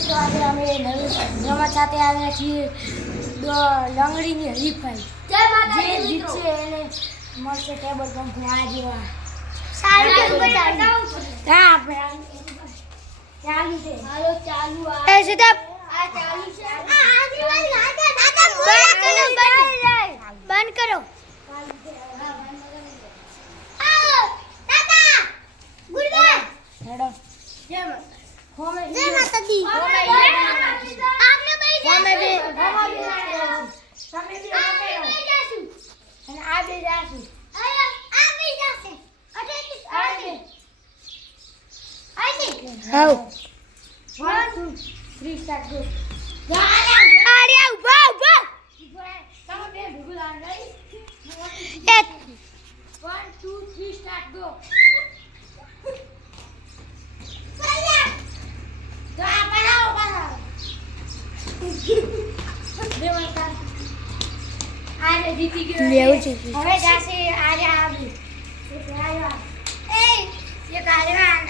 મિત્રો આજે અમે રમત સાથે આવ્યા છીએ લંગડીની હરીફાઈ જે જીતશે એને મળશે ટેબલ પંખો આ જેવા ચાલુ છે હાલો ચાલુ આ સીધા આ ચાલુ છે બંધ કરો How? 1, 2, 3, start go. Aria, wow, wow. Come on, baby, good on, ready? 1, 2, 3, start go. Aria જીતી ગયો. હવે જાશે આર્યા આવી. એક આર્યા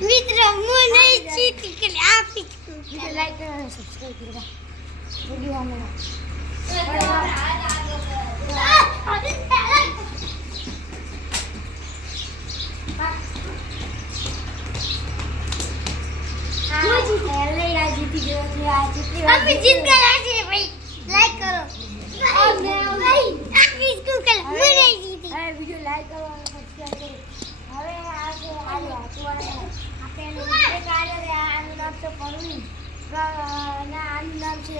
મિત્ર મને જીતી કે આપી લાઈક અને સબસ્ક્રાઇબ કરવા વિડિયો આમાં જીતી ગયો છે આ જીતી અમે જીત ગયા છે ભાઈ લાઈક કરો ભાઈ આપી સ્કૂલ કર મને જીતી હવે વિડિયો લાઈક કરો અને સબસ્ક્રાઇબ કરો હવે આજે આપણે કાર્ય આનું નામ છે પરવીન ના આનું નામ છે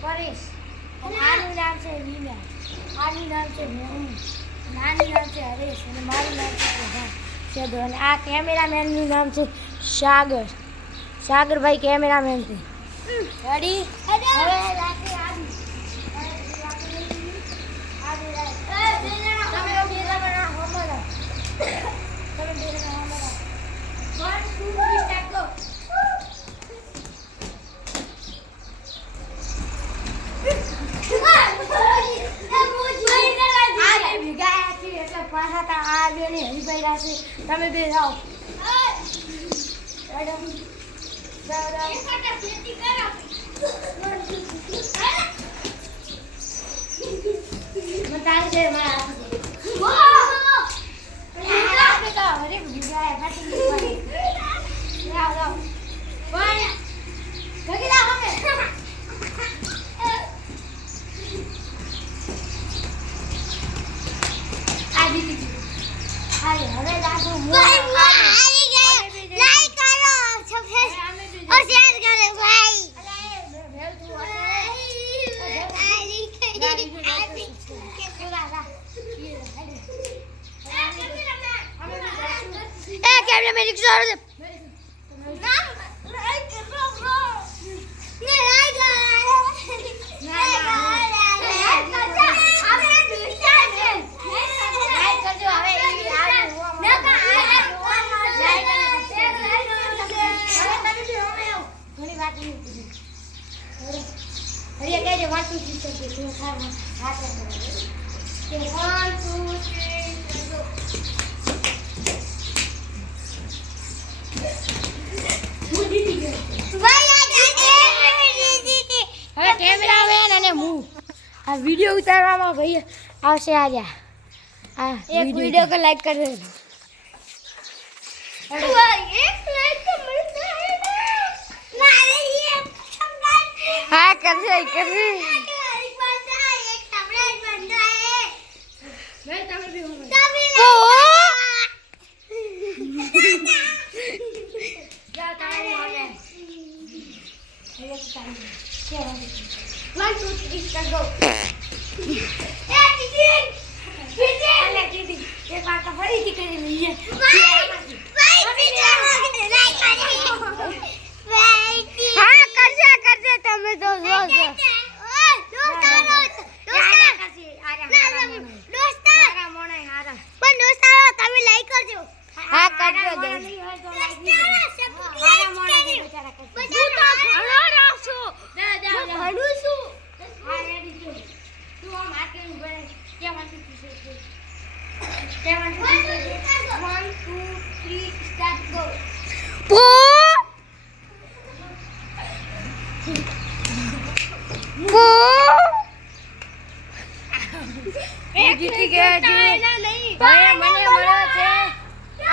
પરેશ આનું નામ છે વિના આનું નામ છે મેહુલ આનું નામ છે હરેશ અને મારું નામ છે પ્રભાત અને આ કેમેરામેનનું નામ છે સાગરભાઈ કેમેરામેન છે રેડી હવે રાતે આવી તમે બે જાઓ હવે દાદુ લાઈક કરો સબસ્ક્રાઇબ और शेयर करो भाई कैमरा में रिक्शा और हरिया कह दे 1 2 3 करके तू खा हाथ में के 1 2 3 go ભાઈ આ જીતી હવે કેમેરામેન અને હું આ વિડિયો ઉતારવામાં ભાઈ આવશે આજા આ એક વિડિયો को लाइक कर दे एक लाइक तो मिलता है ना ये हाँ कर दे एक बंदा एक टबलेट बंदा है मैं तमिल भी हूं जा तारे वाले ये टाइम क्या 1 2 3 स्टार्ट गो ए दीदी अरे दीदी एक बार तो फरी थी कर ली है भाई वीडियो लाइक करो हाँ कर दे તમે તો તમે લાઈક કરજો હા કરજો One, two, પહોંચી ગયા છીએ. ભાઈએ મને મળ્યો છે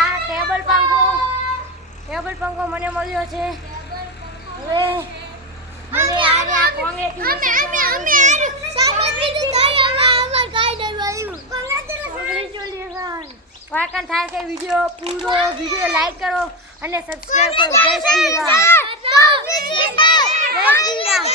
આ ટેબલ પંખો મને મળ્યો છે. હવે મને આ વાકન થાય છે. પૂરો વિડિયો લાઈક કરો અને સબસ્ક્રાઇબ કરો. જય શ્રી રામ. જય શ્રી રામ.